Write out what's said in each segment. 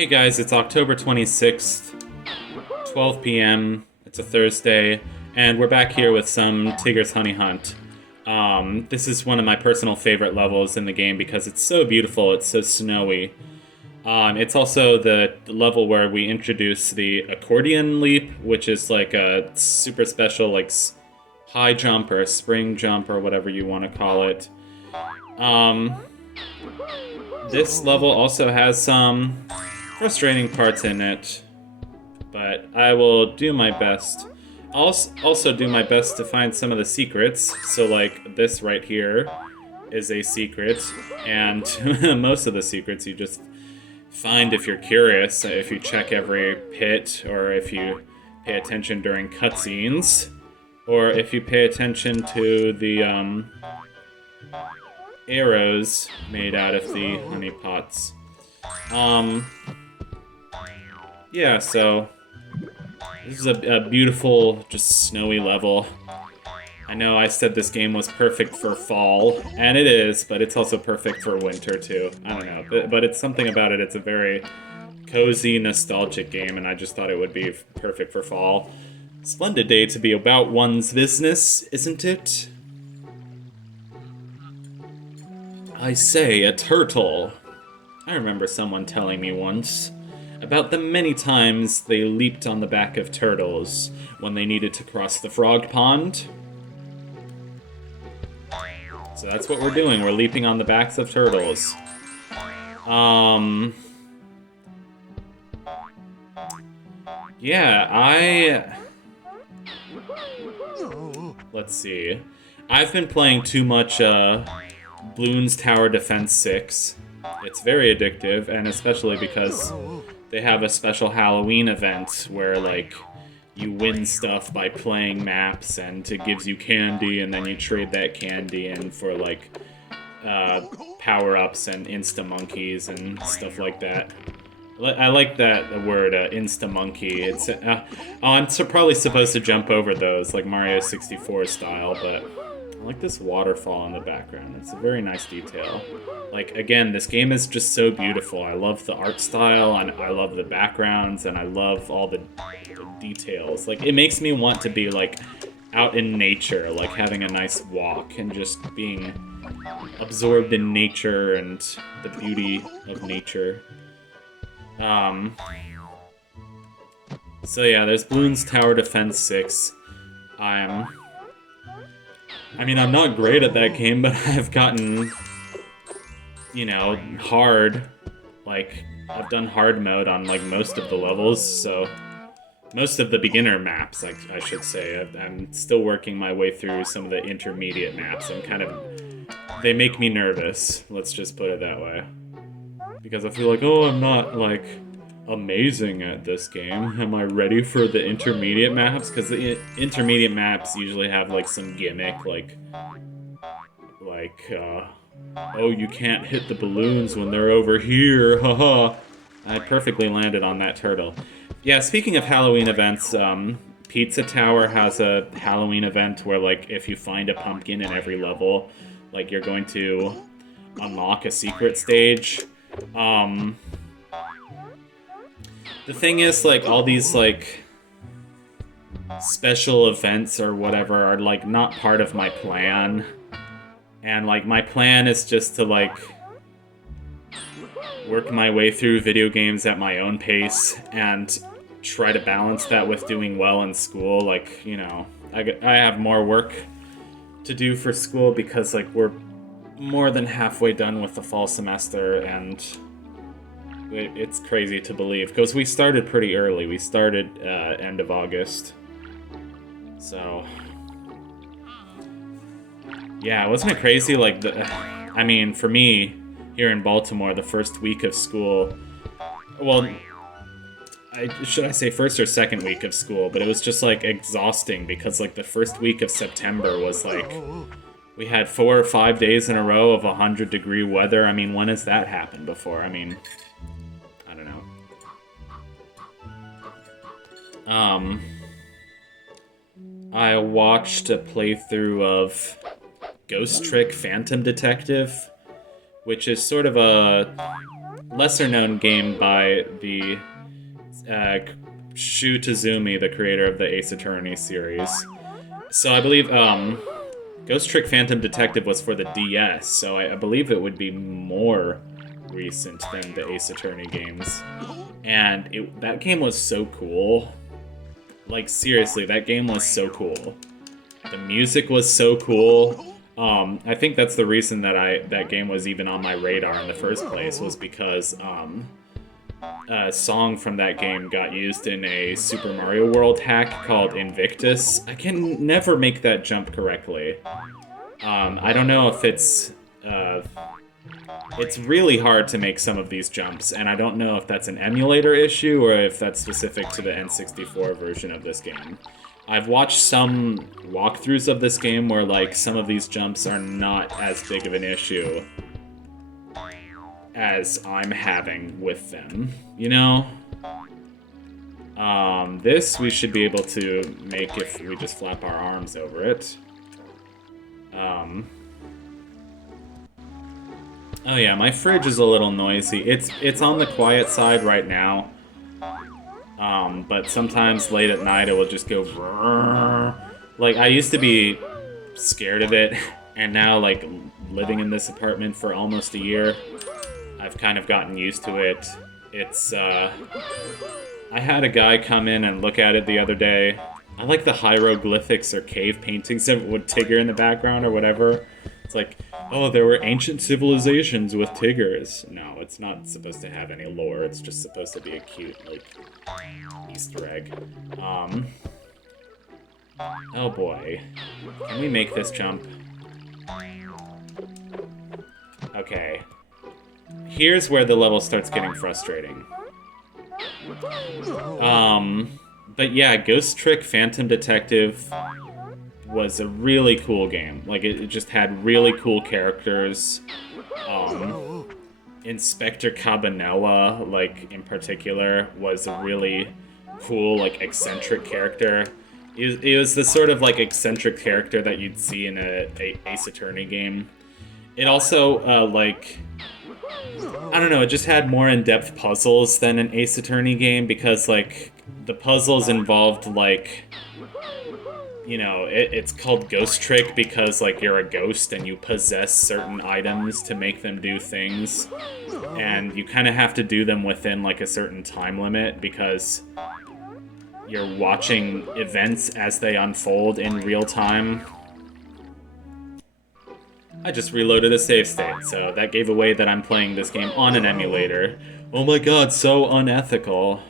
Hey guys, it's October 26th, 12 p.m. It's a Thursday, and we're back here with some Tigger's Honey Hunt. This is one of my personal favorite levels in the game because it's so beautiful, it's so snowy. It's also the level where we introduce the accordion leap, which is like a super special high jump or a spring jump or whatever you want to call it. This level also has some frustrating parts in it, but I will do my best. I'll also do my best to find some of the secrets. So like this right here is a secret, and most of the secrets you just find if you're curious, if you check every pit, or if you pay attention during cutscenes, or if you pay attention to the arrows made out of the honey pots. Yeah, so this is a beautiful, just snowy level. I know I said this game was perfect for fall, and it is, but it's also perfect for winter too. I don't know, but it's something about it. It's a very cozy, nostalgic game, and I just thought it would be perfect for fall. Splendid day to be about one's business, isn't it? I say, a turtle. I remember someone telling me once about the many times they leaped on the back of turtles when they needed to cross the frog pond. So that's what we're doing, we're leaping on the backs of turtles. Yeah, let's see. I've been playing too much, Bloons Tower Defense 6. It's very addictive, and especially because they have a special Halloween event where, like, you win stuff by playing maps, and it gives you candy, and then you trade that candy in for, like, power-ups and insta-monkeys and stuff like that. I like that word, insta-monkey. It's, I'm probably supposed to jump over those, like Mario 64 style, but I like this waterfall in the background. It's a very nice detail. Like, again, this game is just so beautiful. I love the art style, and I love the backgrounds, and I love all the details. Like, it makes me want to be, like, out in nature, like having a nice walk and just being absorbed in nature and the beauty of nature. So yeah, there's Bloons Tower Defense 6. I'm not great at that game, but I've gotten, you know, hard. Like, I've done hard mode on, like, most of the levels, so most of the beginner maps, I should say. I'm still working my way through some of the intermediate maps. They make me nervous, let's just put it that way. Because I feel like, oh, I'm not, like, amazing at this game. Am I ready for the intermediate maps? Because the intermediate maps usually have, like, some gimmick, oh, you can't hit the balloons when they're over here, haha. I perfectly landed on that turtle. Yeah, speaking of Halloween events, Pizza Tower has a Halloween event where, like, if you find a pumpkin in every level, like, you're going to unlock a secret stage. The thing is, like, all these, like, special events or whatever are, like, not part of my plan. And, like, my plan is just to, like, work my way through video games at my own pace and try to balance that with doing well in school. Like, you know, I have more work to do for school because, like, we're more than halfway done with the fall semester, and it's crazy to believe, because we started pretty early. We started end of August. So, yeah, wasn't it crazy? Like, for me, here in Baltimore, the first week of school, well, should I say first or second week of school, but it was just, like, exhausting, because, like, the first week of September was, like, we had 4 or 5 days in a row of 100-degree weather. I mean, when has that happened before? I mean, I don't know. I watched a playthrough of Ghost Trick Phantom Detective, which is sort of a lesser-known game by the Shu Tazumi, the creator of the Ace Attorney series. So I believe Ghost Trick Phantom Detective was for the DS, so I believe it would be more recent than the Ace Attorney games. And that game was so cool. Like, seriously, that game was so cool. The music was so cool. I think that's the reason that that game was even on my radar in the first place, was because a song from that game got used in a Super Mario World hack called Invictus. I can never make that jump correctly. I don't know if it's really hard to make some of these jumps, and I don't know if that's an emulator issue or if that's specific to the N64 version of this game. I've watched some walkthroughs of this game where, like, some of these jumps are not as big of an issue as I'm having with them, you know? This we should be able to make if we just flap our arms over it. Oh yeah, my fridge is a little noisy. It's on the quiet side right now. But sometimes late at night it will just go brrr. Like, I used to be scared of it, and now, like, living in this apartment for almost a year, I've kind of gotten used to it. It's, I had a guy come in and look at it the other day. I like the hieroglyphics or cave paintings with Tigger in the background or whatever. It's like, oh, there were ancient civilizations with Tiggers. No, it's not supposed to have any lore. It's just supposed to be a cute, like, Easter egg. Oh boy. Can we make this jump? Okay. Here's where the level starts getting frustrating. But yeah, Ghost Trick Phantom Detective was a really cool game. Like, it just had really cool characters. Inspector Cabanela, like, in particular, was a really cool, like, eccentric character. It was the sort of, like, eccentric character that you'd see in a Ace Attorney game. It also, like, I don't know, it just had more in-depth puzzles than an Ace Attorney game, because, like, the puzzles involved, like, you know, it's called Ghost Trick because, like, you're a ghost and you possess certain items to make them do things. And you kind of have to do them within, like, a certain time limit because you're watching events as they unfold in real time. I just reloaded a save state, so that gave away that I'm playing this game on an emulator. Oh my god, so unethical.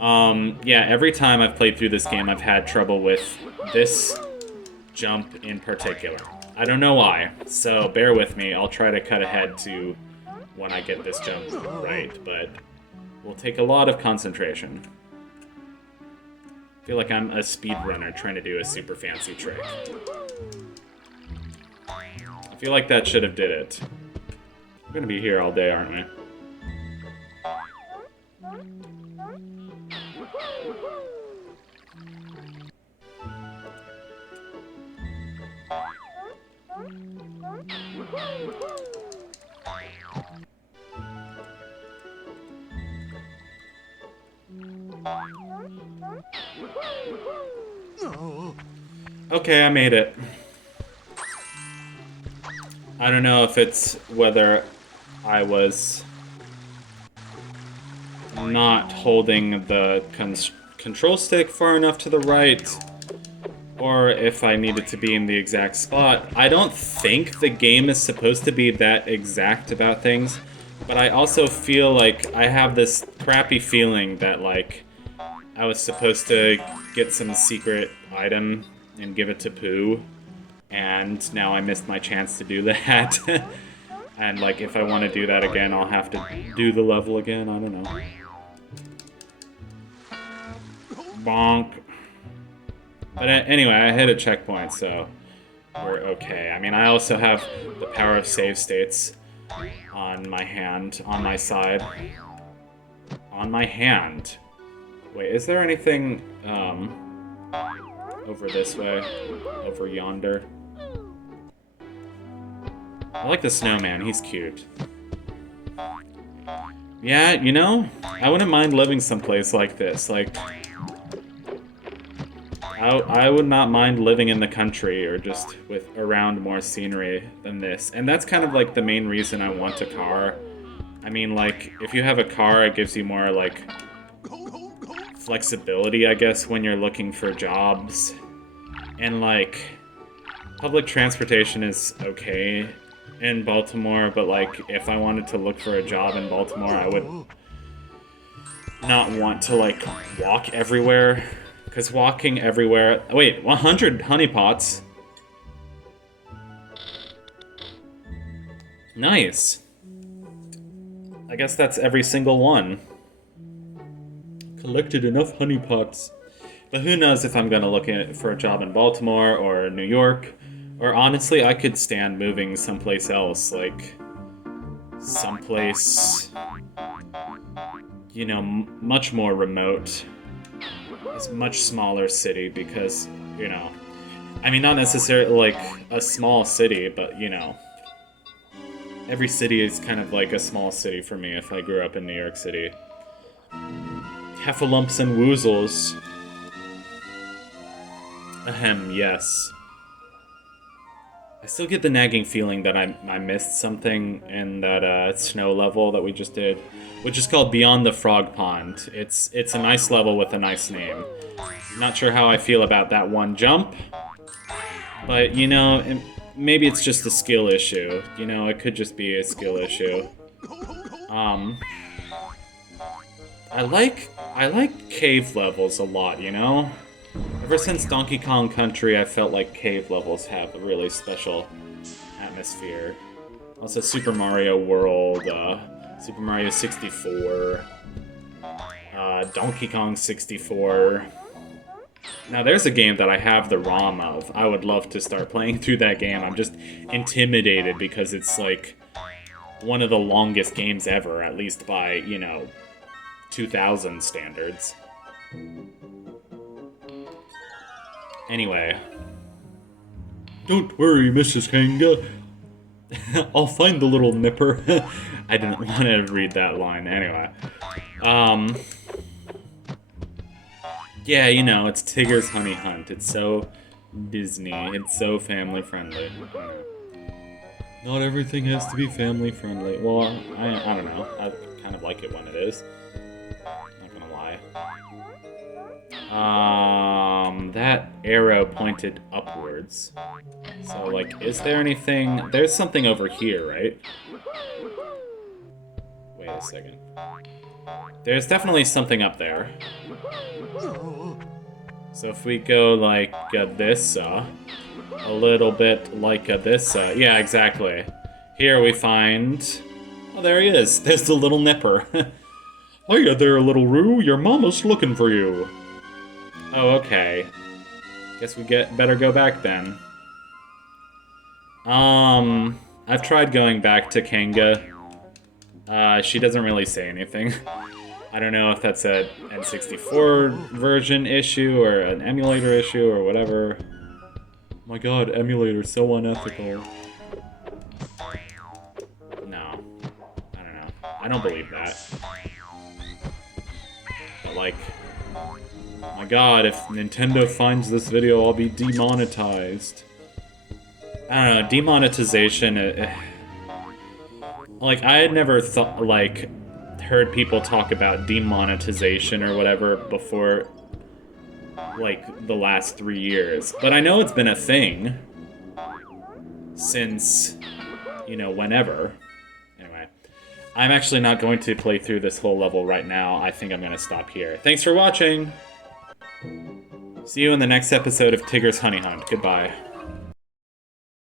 Yeah, every time I've played through this game, I've had trouble with this jump in particular. I don't know why, so bear with me. I'll try to cut ahead to when I get this jump right, but will take a lot of concentration. I feel like I'm a speedrunner trying to do a super fancy trick. I feel like that should have did it. We're gonna be here all day, aren't we? Okay, I made it. I don't know if it's whether I was not holding the control stick far enough to the right, or if I needed to be in the exact spot. I don't think the game is supposed to be that exact about things, but I also feel like I have this crappy feeling that, like, I was supposed to get some secret item and give it to Pooh, and now I missed my chance to do that. And, like, if I want to do that again, I'll have to do the level again, I don't know. Bonk. But anyway, I hit a checkpoint, so we're okay. I mean, I also have the power of save states on my hand, on my side. On my hand. Wait, is there anything, over this way? Over yonder? I like the snowman, he's cute. Yeah, you know, I wouldn't mind living someplace like this. Like, I would not mind living in the country or just with around more scenery than this. And that's kind of like the main reason I want a car. I mean, like, if you have a car, it gives you more, like, flexibility, I guess, when you're looking for jobs. And, like, public transportation is okay in Baltimore, but, like, if I wanted to look for a job in Baltimore, I would not want to, like, walk everywhere. Because walking everywhere... Wait, 100 honeypots. Nice. I guess that's every single one. Collected enough honeypots. But who knows if I'm gonna look for a job in Baltimore or New York. Or honestly, I could stand moving someplace else. Like, someplace, you know, much more remote. It's a much smaller city because, you know, I mean, not necessarily like a small city, but, you know, every city is kind of like a small city for me if I grew up in New York City. Heffalumps and woozles. Ahem, yes. I still get the nagging feeling that I missed something in that snow level that we just did, which is called Beyond the Frog Pond. It's a nice level with a nice name. Not sure how I feel about that one jump, but you know, maybe it's just a skill issue. You know, it could just be a skill issue. I like cave levels a lot, you know? Ever since Donkey Kong Country, I felt like cave levels have a really special atmosphere. Also, Super Mario World, Super Mario 64, Donkey Kong 64. Now, there's a game that I have the ROM of. I would love to start playing through that game. I'm just intimidated because it's, like, one of the longest games ever, at least by, you know, 2000 standards. Anyway. Don't worry, Mrs. Kanga. I'll find the little nipper. I didn't want to read that line. Anyway. Yeah, you know, it's Tigger's Honey Hunt. It's so Disney. It's so family friendly. Not everything has to be family friendly. Well, I don't know. I kind of like it when it is. Not gonna lie. That arrow pointed upwards. So, like, is there anything... There's something over here, right? Wait a second. There's definitely something up there. So if we go like this, a little bit like this, yeah, exactly. Here we find... Oh, there he is. There's the little nipper. Hiya there, little Roo. Your mama's looking for you. Oh, okay. Guess we better go back then. I've tried going back to Kanga. She doesn't really say anything. I don't know if that's a N64 version issue or an emulator issue or whatever. My god, emulator's so unethical. No. I don't know. I don't believe that. But like... My god, if Nintendo finds this video, I'll be demonetized. I don't know, demonetization... like, I had never thought, like... heard people talk about demonetization or whatever before, like, the last 3 years. But I know it's been a thing since, you know, whenever. Anyway, I'm actually not going to play through this whole level right now. I think I'm going to stop here. Thanks for watching! See you in the next episode of Tigger's Honey Hunt. Goodbye.